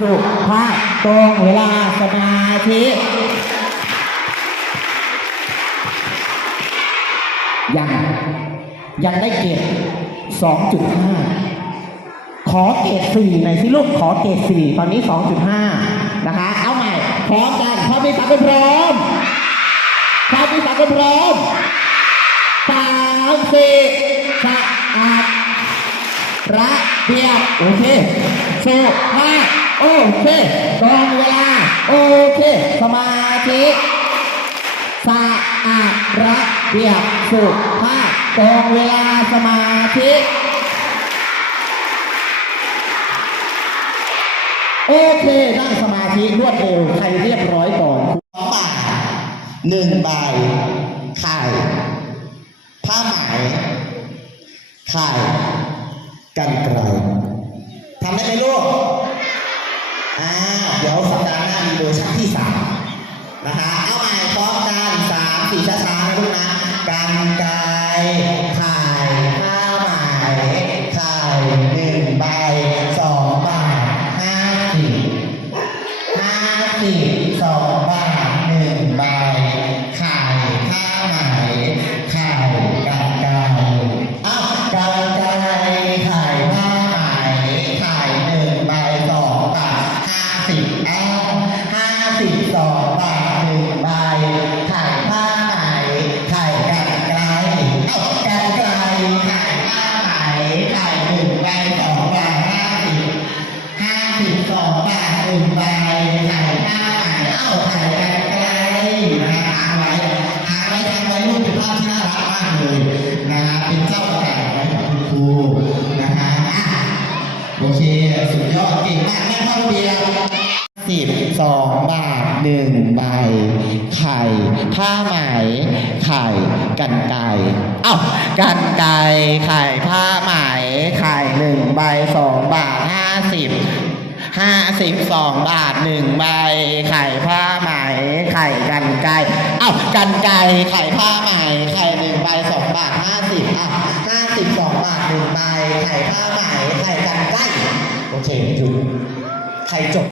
สุภาพตรงเวลาสมาธิยังยังได้เกรด2.5 ขอเกรด4หน่อยสิลูกขอเกรด4ตอนนี้ 2.5 นะคะ เอาใหม่พร้อมกันพร้อมมีสามเป็นพร้อมพร้อมมีสามเป็นพร้อมสามสี่สะอาดระเบียบโอเคสุภาพ โอเคตรงเวลา โอเค สมาธิสะอาดระเบียบสุภาพตรงเวลาสมาธิโอเคนั่งสมาธิรวดเร็วใครเรียบร้อยก่อนสองบาทหนึ่งใบไข่ผ้าไหมไข่กันไกลทำได้ไหมลูก อ่าเดี๋ยวสัปดาห์หน้ามีเวอร์ชันที่สามนะคะ เอาใหม่พร้อมกันสามสี่ช้าๆนะลูกนะกันไกลไข่ผ้าใหมไข่หนึ่งใบ 12 บาทหนึ่งใบขาผ้าไหมขากันไกลเอากันไกลขาผ้าไหมขายหนึ่งใบสองบาทห้าสิบห้าสิบองบอุ่งใบขาผ้าไหมเอาขากันไกลนะทางไว้างไว้ทาไว้รูปเป็นภาพที่น่ารักมากเลยนะเป็นเจ้าประกาบครูนะฮะโอเคสุดยอดเก่งมากแม่พ่อเบียร์ สิบสองบาทหนึ่งใบ ไข่ ผ้าไหม ไข่ กันไก่เอ้ากันไก่ไข่ผ้าไหม ไข่หนึ่งใบสองบาทห้าสิบห้าสิบสองบาทหนึ่งใบ ไข่ผ้าไหม ไข่กันไก่เอ้ากันไก่ไข่ผ้าไหม ไข่หนึ่งใบสองบาทห้าสิบอะห้าสิบสองบาทหนึ่งใบ ไข่ผ้าไหม ไข่กันไก่โอเคหยุดใครจบ